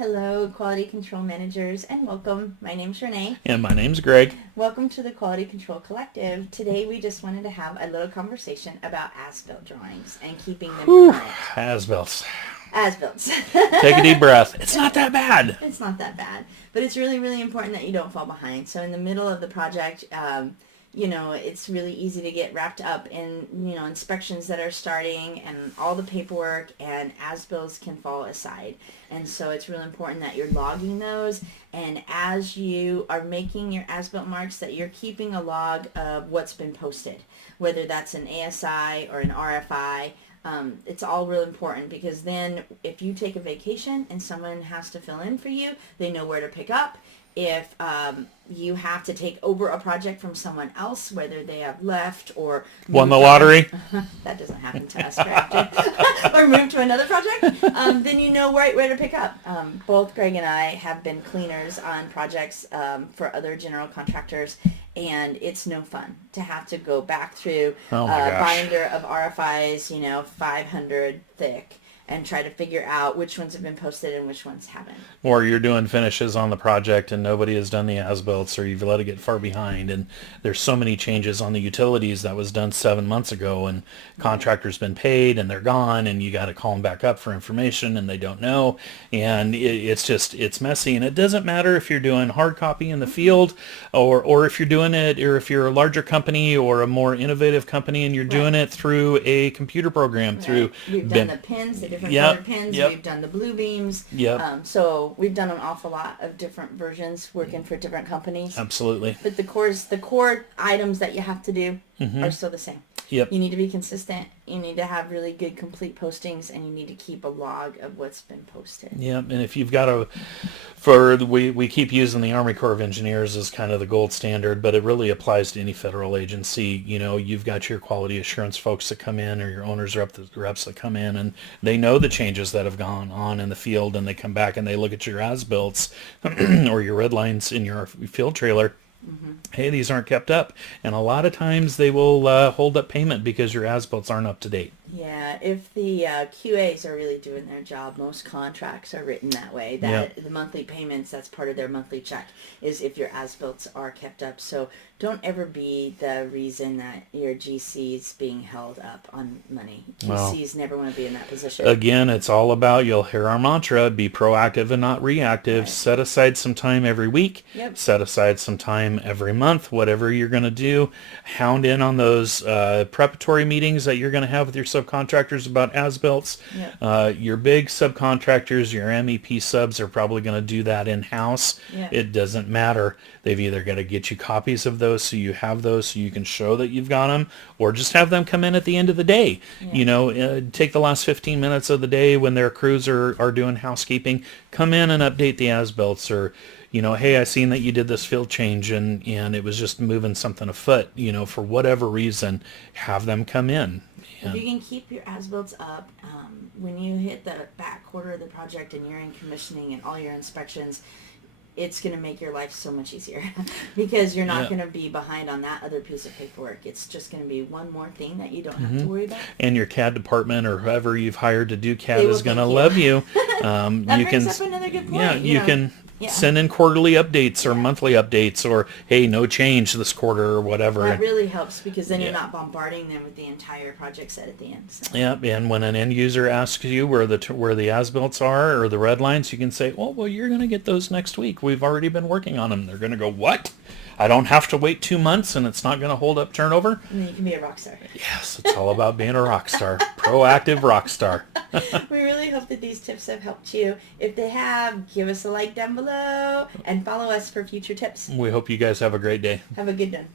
Hello, quality control managers, and welcome. My name's Renee. And my name's Greg. Welcome to the Quality Control Collective. Today we just wanted to have a little conversation about as-built drawings and keeping them current. As-built. As-built. Take a deep breath. It's not that bad. It's not that bad. But it's really, really important that you don't fall behind. So in the middle of the project, it's really easy to get wrapped up in, inspections that are starting and all the paperwork, and as-bills can fall aside. And so it's really important that you're logging those, and as you are making your as-built marks, that you're keeping a log of what's been posted, whether that's an ASI or an RFI. It's all real important, because then if you take a vacation and someone has to fill in for you, they know where to pick up. If you have to take over a project from someone else, whether they have left or won the lottery, that doesn't happen to us very often, or moved to another project, then you know right where to pick up. Both Greg and I have been cleaners on projects for other general contractors, and it's no fun to have to go back through a binder of RFIs, 500 thick, and try to figure out which ones have been posted and which ones haven't. or you're doing finishes on the project and nobody has done the as-built, or you've let it get far behind, and there's so many changes on the utilities that was done 7 months ago, and contractor's been paid and they're gone, and you got to call them back up for information and they don't know, and it's messy. And it doesn't matter if you're doing hard copy in the field, or if you're doing it, or if you're a larger company or a more innovative company and you're doing it through a computer program. We've done the pins, the different colored pins. We've done the blue beams. So we've done an awful lot of different versions working for different companies. Absolutely. But the core items that you have to do are still the same. Yep. You need to be consistent. You need to have really good complete postings, and you need to keep a log of what's been posted. Yep. And if you've got we keep using the Army Corps of Engineers as kind of the gold standard, but it really applies to any federal agency. You've got your quality assurance folks that come in, or your owners reps that come in, and they know the changes that have gone on in the field, and they come back and they look at your as-builts or your red lines in your field trailer. Hey, these aren't kept up, and a lot of times they will hold up payment because your as-builts aren't up to date. Yeah, if the QAs are really doing their job, most contracts are written that way, that the monthly payments, that's part of their monthly check, is if your as-builts are kept up. So don't ever be the reason that your GC's being held up on money. QCs never want to be in that position. Again, it's all about, you'll hear our mantra, be proactive and not reactive. Right. Set aside some time every week. Yep. Set aside some time every month, whatever you're going to do. Hound in on those preparatory meetings that you're going to have with your subcontractors about as-builts. Yep. Your big subcontractors, your MEP subs, are probably going to do that in-house. Yep. It doesn't matter. They've either got to get you copies of those so you have those so you can show that you've got them, or just have them come in at the end of the day. Yeah. Take the last 15 minutes of the day when their crews are doing housekeeping, come in and update the as-builts, or hey, I seen that you did this field change and it was just moving something afoot, for whatever reason, have them come in. If you can keep your as-builts up, when you hit the back quarter of the project and you're in commissioning and all your inspections, it's going to make your life so much easier because you're not going to be behind on that other piece of paperwork. It's just going to be one more thing that you don't have to worry about. And your CAD department or whoever you've hired to do CAD is going to love you. That brings up another good point. Yeah, you can send in quarterly updates or monthly updates, or hey, no change this quarter or whatever. That really helps, because then you're not bombarding them with the entire project set at the end. So. Yeah, and when an end user asks you where the as-builts are or the red lines, you can say, well, you're going to get those next week. We've already been working on them. They're going to go, what? I don't have to wait 2 months, and it's not going to hold up turnover? And then you can be a rock star. Yes, it's all about being a rock star. Proactive rock star. We really hope that these tips have helped you. If they have, give us a like down below and follow us for future tips. We hope you guys have a great day. Have a good one.